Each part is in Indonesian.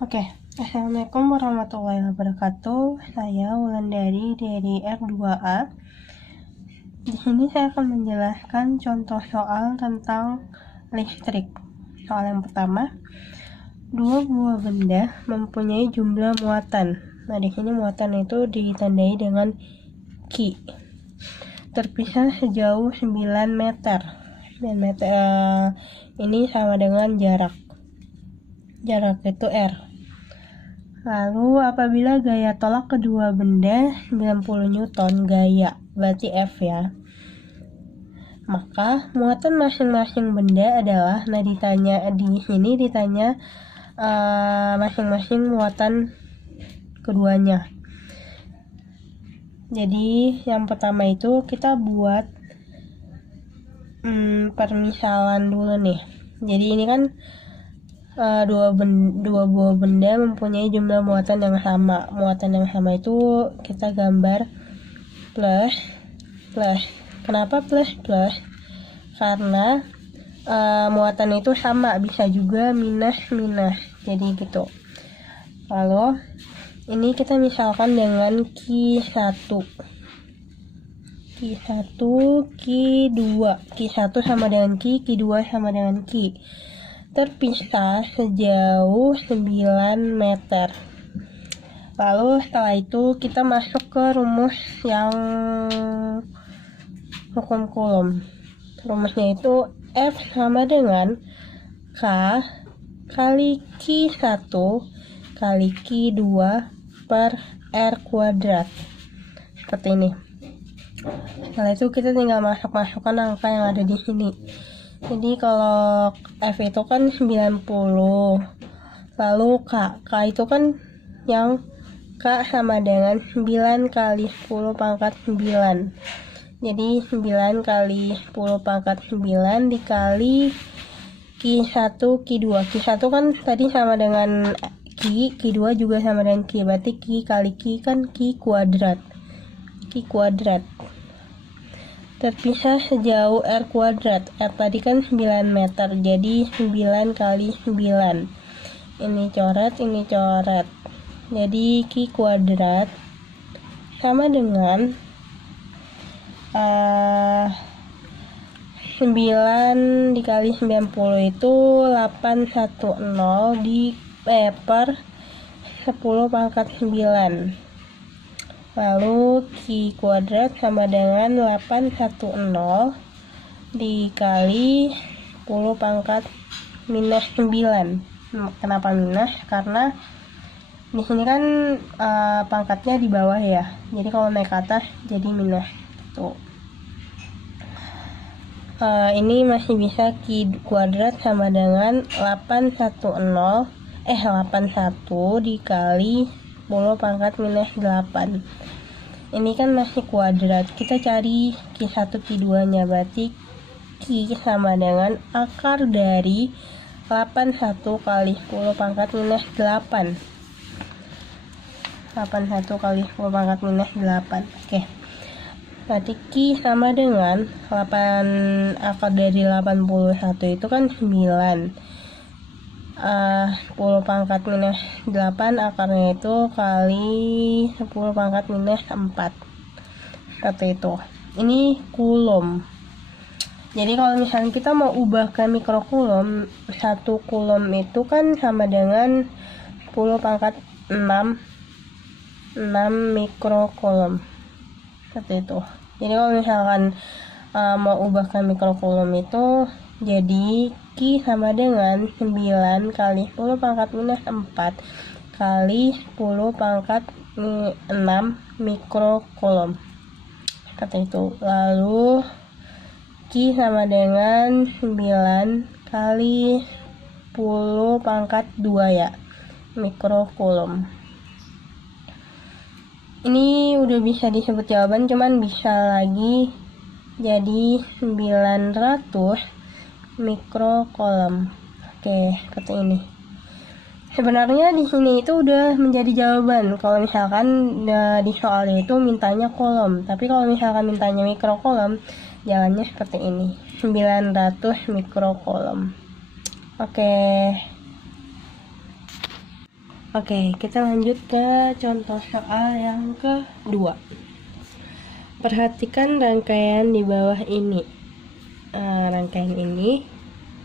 Oke, Assalamualaikum warahmatullahi wabarakatuh. Saya Wulandari dari R2A. Di sini saya akan menjelaskan contoh soal tentang listrik. Soal yang pertama, dua buah benda mempunyai jumlah muatan. Nah, di sini muatan itu ditandai dengan Q. Terpisah sejauh 9 meter. 9 meter ini sama dengan jarak. Jarak itu R. Lalu apabila gaya tolak kedua benda 90 Newton gaya, berarti F ya. Maka muatan masing-masing benda adalah, di sini ditanya masing-masing muatan keduanya. Jadi yang pertama itu kita buat permisalan dulu nih. Jadi ini kan dua buah benda mempunyai jumlah muatan yang sama. Muatan yang sama itu kita gambar plus. Kenapa plus? Karena muatan itu sama, bisa juga minus. Jadi gitu. Lalu ini kita misalkan dengan Q1, Q2. Q1 sama dengan Q, Q2 sama dengan Q. Terpisah sejauh 9 meter. Lalu setelah itu kita masuk ke rumus yang hukum Coulomb. Rumusnya itu F sama dengan K kali Q1 kali Q2 per R kuadrat. Seperti ini. Setelah itu kita tinggal masukkan angka yang ada di sini. Jadi kalau F itu kan 90, lalu K itu kan yang K sama dengan 9 kali 10 pangkat 9. Jadi 9 kali 10 pangkat 9 dikali Q1, Q2. Q1 kan tadi sama dengan Q, Q2 juga sama dengan Q. Berarti Q kali Q kan Q kuadrat. Terpisah sejauh R kuadrat. R tadi kan 9 meter, jadi 9 kali 9. Ini coret. Jadi Q kuadrat sama dengan 9 dikali 90 itu 810 per 10 pangkat 9. Lalu Q kuadrat sama dengan 810 dikali 10 pangkat minus 9. Kenapa minus? Karena di sini kan pangkatnya di bawah ya. Jadi kalau naik ke atas jadi minus. Tuh. Ini masih bisa Q kuadrat sama dengan 81 dikali 10 pangkat minus 8. Ini kan masih kuadrat. Kita cari Q1 Q2 nya, berarti Q sama dengan akar dari 81 kali 10 pangkat minus 8. 81 kali 10 pangkat minus 8. Oke. Berarti Q sama dengan 8 akar dari 81 itu kan 9. 10 pangkat minus 8 akarnya itu kali 10 pangkat minus 4. Seperti itu. Ini Coulomb. Jadi kalau misalnya kita mau ubah ke mikrocoulomb, 1 Coulomb itu kan sama dengan 10 pangkat 6 mikrocoulomb. Seperti itu. Jadi kalau misalkan mau ubah ke mikrocoulomb itu jadi Q sama dengan 9 kali 10 pangkat minus 4 kali 10 pangkat 6 mikrocoulomb. Seperti itu. Lalu Q sama dengan 9 kali 10 pangkat 2 ya, mikrocoulomb. Ini udah bisa disebut jawaban, cuman bisa lagi jadi 900 mikrocoulomb. Oke, seperti ini. Sebenarnya di sini itu udah menjadi jawaban kalau misalkan di soal itu mintanya coulomb, tapi kalau misalkan mintanya mikrocoulomb, jalannya seperti ini, 900 mikrocoulomb. Oke. Oke, kita lanjut ke contoh soal yang kedua. Perhatikan rangkaian di bawah ini. Rangkaian ini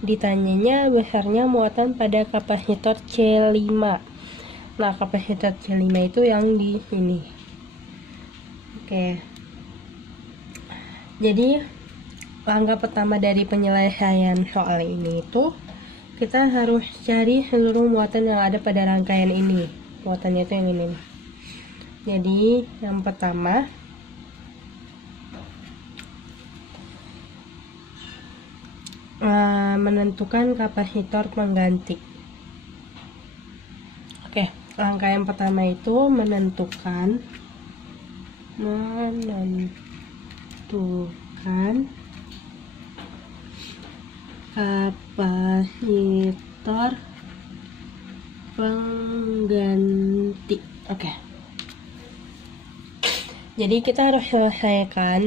ditanyanya besarnya muatan pada kapasitor C5. Nah, kapasitor C5 itu yang di sini. Oke. Jadi, langkah pertama dari penyelesaian soal ini itu kita harus cari seluruh muatan yang ada pada rangkaian ini. Muatannya itu yang ini. Jadi yang pertama menentukan kapasitor pengganti. Oke, langkah yang pertama itu menentukan kapasitor pengganti. Oke. Jadi kita harus selesaikan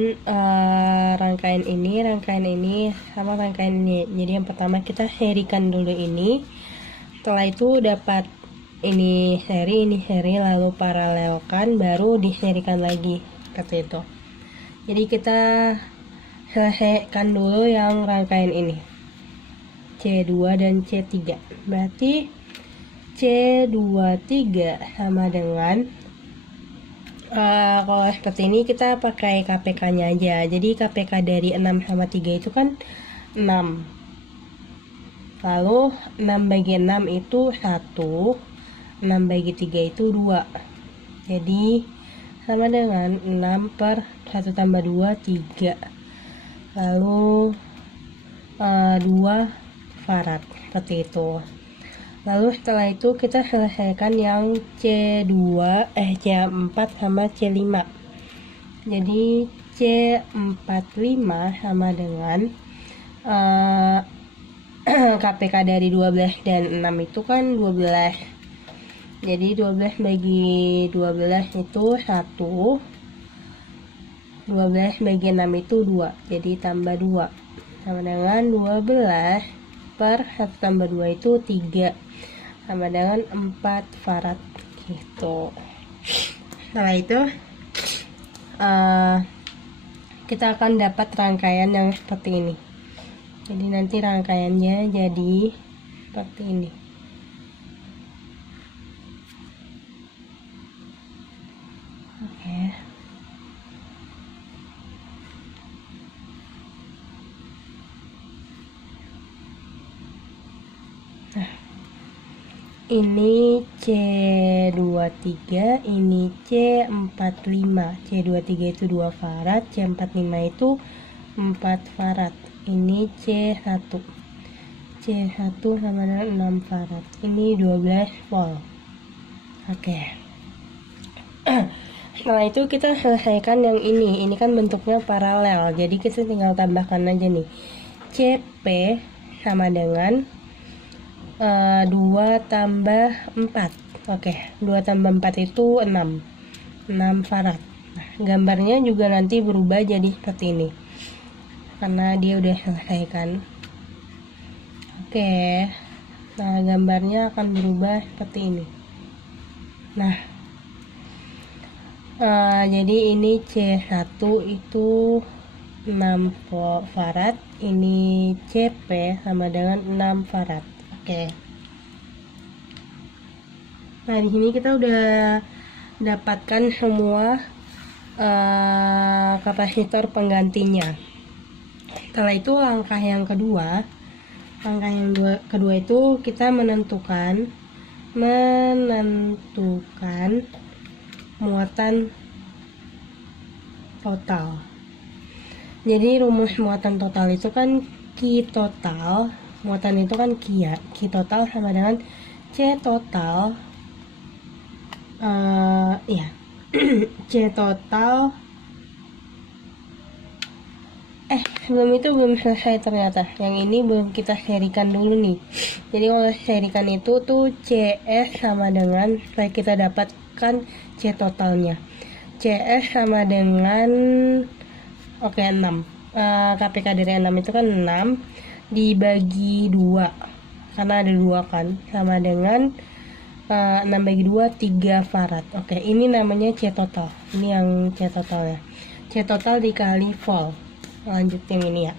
rangkaian ini sama rangkaian ini. Jadi yang pertama kita serikan dulu ini. Setelah itu dapat ini seri, lalu paralelkan, baru diserikan lagi seperti itu. Jadi kita selesaikan dulu yang rangkaian ini. C2 dan C3. Berarti C23 sama dengan kalau seperti ini kita pakai KPK-nya aja. Jadi KPK dari 6 sama 3 itu kan 6. Lalu 6 bagi 6 itu 1. 6 bagi 3 itu 2. Jadi sama dengan 6 per 1 tambah 2, 3. Lalu 2 farad, seperti itu. Lalu setelah itu kita selesaikan yang C4 sama C5. Jadi C45 sama dengan KPK dari 12 dan 6 itu kan 12. Jadi 12 bagi 12 itu 1. 12 bagi 6 itu 2. Jadi tambah 2. Sama dengan 12 per 1 tambah 2 itu 3. Sama dengan 4 farad. Gitu. Setelah itu kita akan dapat rangkaian yang seperti ini. Jadi nanti rangkaiannya jadi seperti ini. Oke. Nah, ini C23, ini C45. C23 itu 2 farad, C45 itu 4 farad. Ini C1. C1 sama dengan 6 farad. Ini 12 volt. Oke. Setelah itu kita selesaikan yang ini. Ini kan bentuknya paralel. Jadi kita tinggal tambahkan aja nih. CP sama dengan 2 tambah 4. Oke, 2 tambah 4 itu 6 farad. Nah, gambarnya juga nanti berubah jadi seperti ini karena dia udah selesaikan. Oke, nah gambarnya akan berubah seperti ini. Nah, jadi ini C1 itu 6 farad, ini CP sama dengan 6 farad. Oke. Nah, di sini kita udah dapatkan semua kapasitor penggantinya. Setelah itu langkah yang kedua itu kita menentukan muatan total. Jadi rumus muatan total itu kan Q total, muatan itu kan Q ya. Q total sama dengan C total C total belum selesai ternyata. Yang ini belum kita serikan dulu nih. Jadi kalau serikan itu tuh CS sama dengan, setelah kita dapatkan C totalnya, CS sama dengan 6. KPK dari 6 itu kan 6 dibagi 2 karena ada 2 kan, sama dengan 6/2 3 farad. Oke, ini namanya C total. Ini yang C totalnya. C total dikali volt. Lanjut yang ini ya.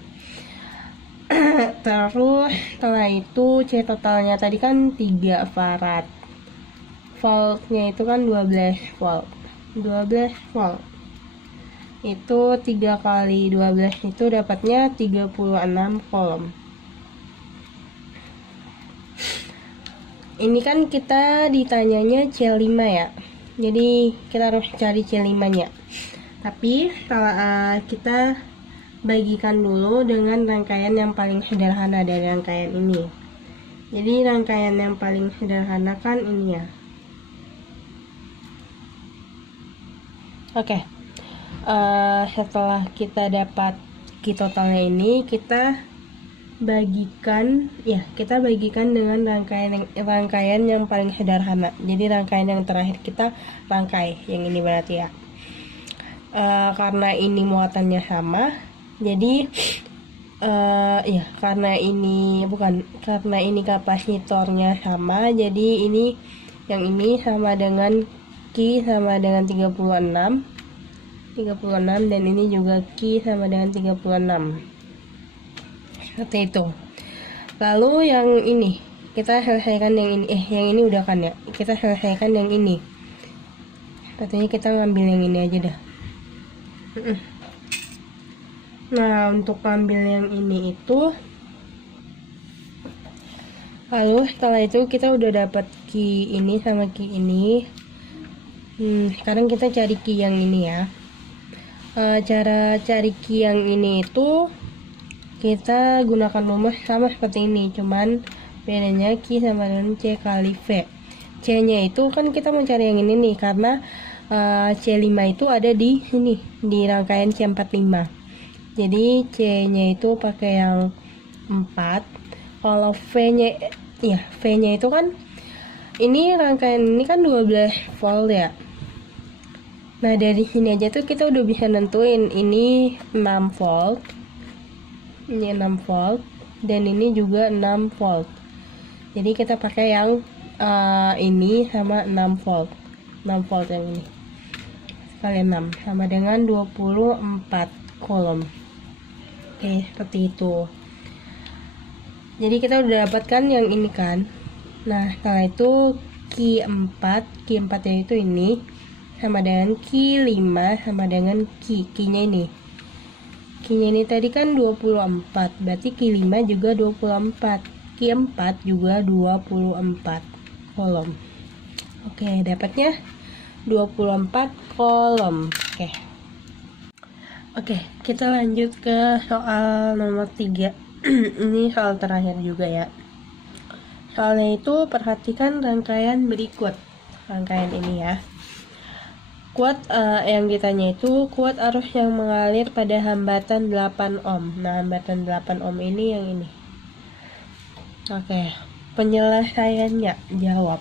Terus setelah itu C totalnya tadi kan 3 farad. Voltnya itu kan 12 volt. 12 volt. Itu 3 kali 12 itu dapatnya 36 kolom. Ini kan kita ditanyanya C5 ya. Jadi kita harus cari C5-nya. Tapi setelah kita bagikan dulu dengan rangkaian yang paling sederhana dari rangkaian ini. Jadi rangkaian yang paling sederhana kan ini ya. Oke. Setelah kita dapat Q totalnya ini, kita bagikan dengan rangkaian yang paling sederhana. Jadi rangkaian yang terakhir kita rangkai yang ini berarti ya. Karena ini muatannya sama, jadi karena ini kapasitornya sama, jadi ini yang ini sama dengan Q sama dengan 36 dan ini juga Q sama dengan 36. Seperti itu. Lalu yang ini kita selesaikan yang ini. Yang ini udah kan ya. Kita selesaikan yang ini. Katanya kita ngambil yang ini aja dah. Nah, untuk ngambil yang ini itu, lalu setelah itu kita udah dapat Q ini sama Q ini. Sekarang kita cari Q yang ini ya. Cara cari Q yang ini itu kita gunakan rumus sama seperti ini, cuman bedanya Q sama dengan C kali V. C nya itu kan kita mau cari yang ini nih, karena C5 itu ada di sini, di rangkaian C45. Jadi C nya itu pakai yang 4. Kalau V nya itu kan ini rangkaian ini kan 12 volt ya. Nah, dari sini aja tuh kita udah bisa nentuin ini 6 volt. Ini 6 volt dan ini juga 6 volt. Jadi kita pakai yang ini sama 6 volt. 6 volt yang ini. Kali 6 sama dengan 24 kolom. Oke, seperti itu. Jadi kita udah dapatkan yang ini kan. Nah, setelah itu Q4 nya itu ini sama dengan Q5 sama dengan Q-nya ini. Q-nya ini tadi kan 24, berarti Q5 juga 24, Q4 juga 24 kolom. Oke, dapatnya 24 kolom. Oke, kita lanjut ke soal nomor 3. Ini soal terakhir juga ya. Soalnya itu perhatikan rangkaian berikut. Rangkaian ini ya. Kuat yang ditanya itu kuat arus yang mengalir pada hambatan 8 ohm. Nah, hambatan 8 ohm ini yang ini. Oke, penyelesaiannya jawab.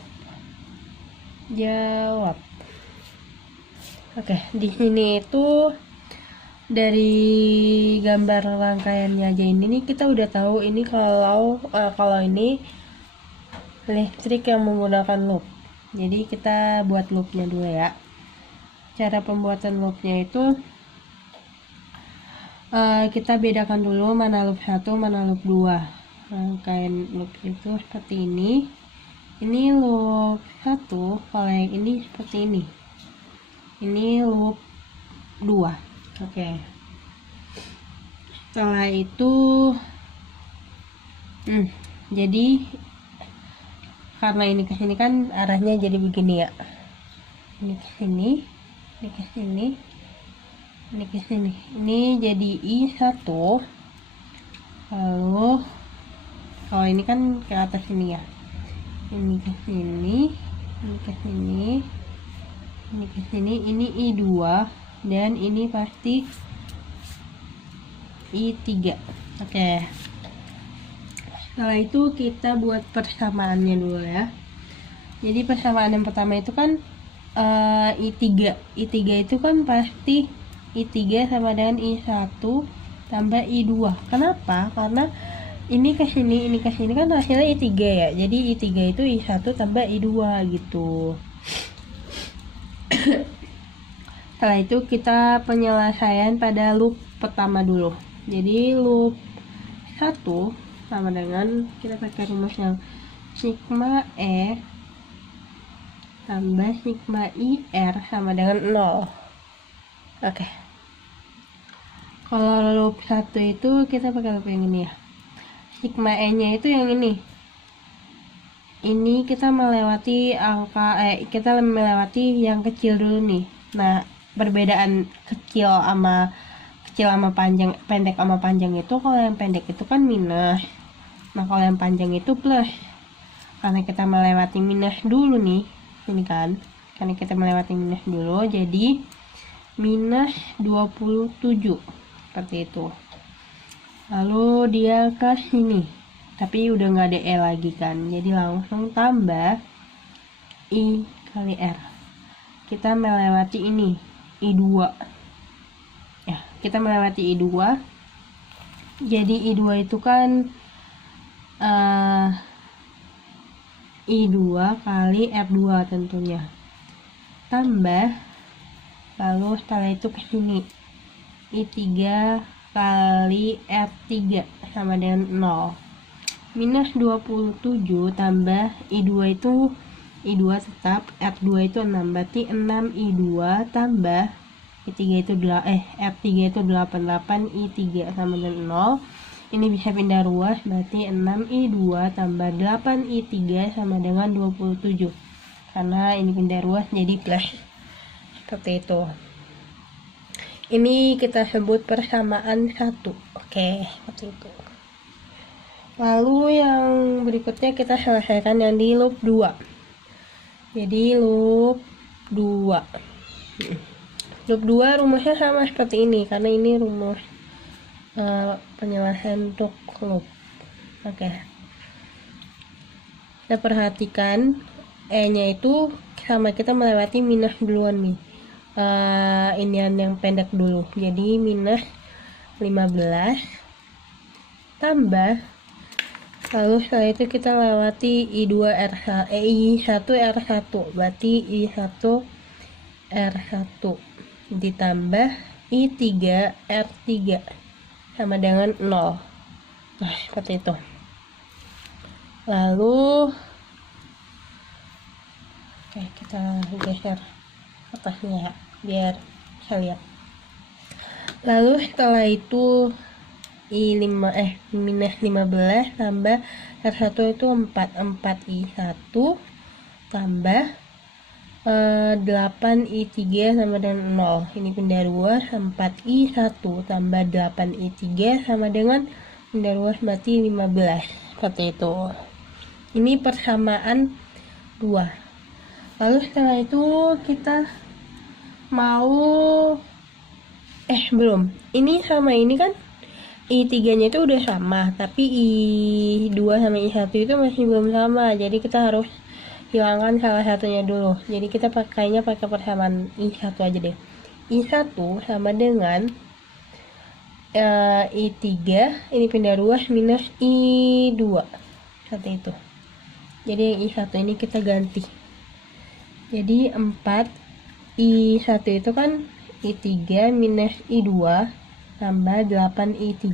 Oke, di sini itu dari gambar rangkaiannya aja ini nih kita udah tahu ini kalau ini listrik yang menggunakan loop. Jadi kita buat loopnya dulu ya. Cara pembuatan loopnya itu kita bedakan dulu mana loop 1 mana loop 2. Rangkaian loop itu seperti ini. Ini loop 1, kalau yang ini seperti ini. Ini loop 2. Oke. Setelah itu jadi karena ini ke sini kan arahnya jadi begini ya. Ini ke sini, ini ke sini, ini ke sini. Ini jadi I1. Lalu kalau ini kan ke atas ini ya. Ini ke sini, ini ke sini, ini ke sini, ini I2 dan ini pasti I3. Oke. Setelah itu kita buat persamaannya dulu ya. Jadi persamaan yang pertama itu kan I3. I3 itu kan pasti I3 sama dengan I1 tambah I2. Kenapa? Karena ini ke sini kan hasilnya I3 ya. Jadi I3 itu I1 tambah I2 gitu. Setelah itu kita penyelesaian pada loop pertama dulu. Jadi loop 1 sama dengan kita pakai rumus yang sigma E tambah sigma IR sama dengan 0. Oke. Kalau loop 1 itu kita pakai loop yang ini ya. Sigma E nya itu yang ini. Ini kita melewati kita melewati yang kecil dulu nih. Nah, perbedaan kecil sama panjang, pendek sama panjang itu, kalau yang pendek itu kan minus. Nah, kalau yang panjang itu plus. Karena kita melewati minus dulu nih. Ini kan. Karena kita melewati minus dulu, jadi minus 27. Seperti itu. Lalu dia ke sini, tapi udah nggak ada E lagi kan, jadi langsung tambah I kali R. Kita melewati ini I2 ya, kita melewati I2, jadi I2 itu kan I2 kali R2 tentunya, tambah, lalu setelah itu ke sini I3 kali R3 sama dengan 0. Minus 27 tambah I2 itu I2 tetap, R2 itu 6, berarti 6 I2 tambah I3 itu R3 itu 88, I3 sama dengan 0. Ini bisa pindah ruas, berarti 6 I2 tambah 8 I3 sama dengan 27. Karena ini pindah ruas jadi plus. Seperti itu. Ini kita sebut persamaan 1. Oke, seperti itu. Lalu yang berikutnya kita selesaikan yang di loop 2. Jadi loop 2. Loop 2 rumusnya sama seperti ini, karena ini rumus penyelesaian untuk loop. Oke. Kita perhatikan E-nya itu sama kita melewati minus duluan nih. Inian yang pendek dulu, jadi minus 15 tambah, lalu setelah itu kita lewati I1 R1, berarti I1 R1 ditambah I3 R3 sama dengan 0. Nah, seperti itu. Lalu oke, kita geser atasnya biar bisa lihat. Lalu setelah itu minus 15 tambah R1 itu 4 I1 tambah 8 I3 sama dengan 0. Ini pindah ruas, 4 I1 tambah 8 I3 sama dengan pindah ruas, berarti 15. Seperti itu. Ini persamaan 2. Lalu setelah itu kita mau belum. Ini sama ini kan I3-nya itu udah sama, tapi I2 sama I1 itu masih belum sama. Jadi kita harus hilangkan salah satunya dulu. Jadi kita pakai persamaan I1 aja deh. I1 sama dengan I3, ini pindah ruas, minus I2. Seperti itu. Jadi yang I1 ini kita ganti. Jadi 4 I1 itu kan I3 minus I2 tambah 8 I3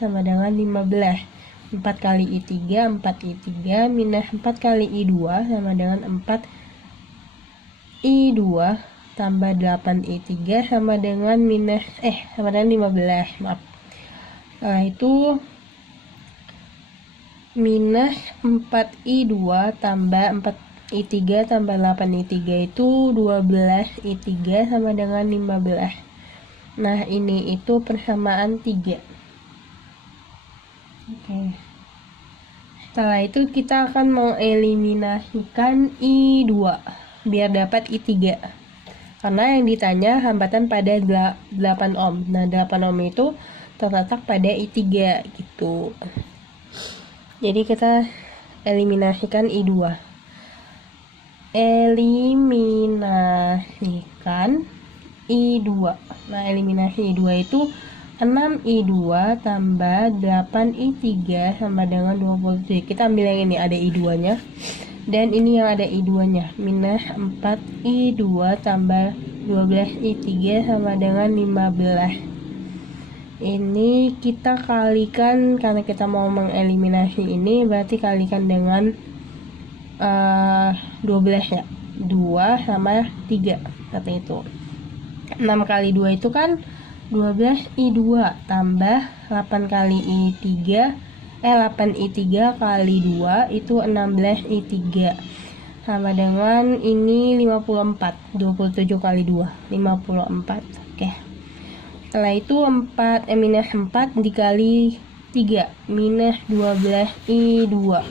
sama dengan 15. 4 kali I3, 4 I3 minus 4 kali I2 sama dengan 4 I2 tambah 8 I3 sama dengan sama dengan 15. Maaf. Setelah itu minus 4 I2 tambah 4 I3 tambah 8 I3 itu 12 I3 sama dengan 15. Nah, ini itu persamaan 3. Oke. Setelah itu kita akan mengeliminasikan I2 biar dapat I3. Karena yang ditanya hambatan pada 8 ohm. Nah, 8 ohm itu terletak pada I3 gitu. Jadi kita eliminasikan I2. Eliminasikan I2. Nah, eliminasi I2 itu 6I2 tambah 8I3 sama dengan 27. Kita ambil yang ini, ada I2 nya. Dan ini yang ada I2 nya, minus 4I2 tambah 12I3 sama dengan 15. Ini kita kalikan, karena kita mau mengeliminasi ini, berarti kalikan dengan 12 ya, 2 sama 3 seperti itu. 6 kali 2 itu kan 12I2 tambah 8 kali I3 8I3 kali 2 itu 16I3 sama dengan ini 54. 27 kali 2 54. Oke. Setelah itu minus 4 dikali 3 minus 12I2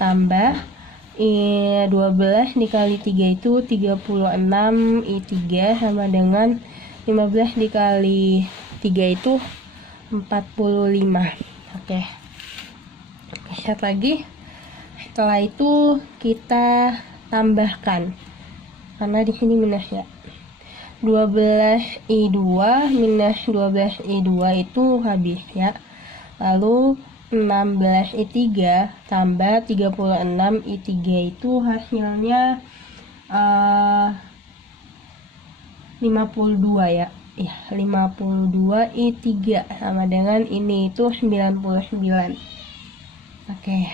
tambah 12 dikali 3 itu 36I3 sama dengan 15 dikali 3 itu 45. Oke. Lihat lagi. Setelah itu kita tambahkan, karena di sini minus ya. 12I2 minus 12I2 itu habis ya. Lalu 16I3 tambah 36I3 itu hasilnya 52 ya. Ya, 52I3 sama dengan ini itu 99. Oke.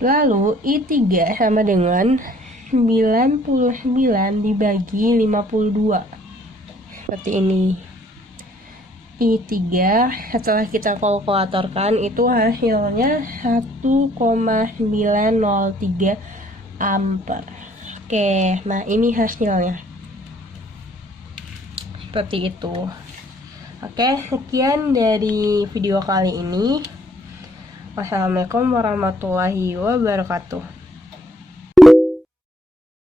Lalu I3 sama dengan 99 dibagi 52. Seperti ini. I3 setelah kita kalkulatorkan itu hasilnya 1,903 ampere. Oke, nah ini hasilnya. Seperti itu. Oke, sekian dari video kali ini. Wassalamualaikum warahmatullahi wabarakatuh.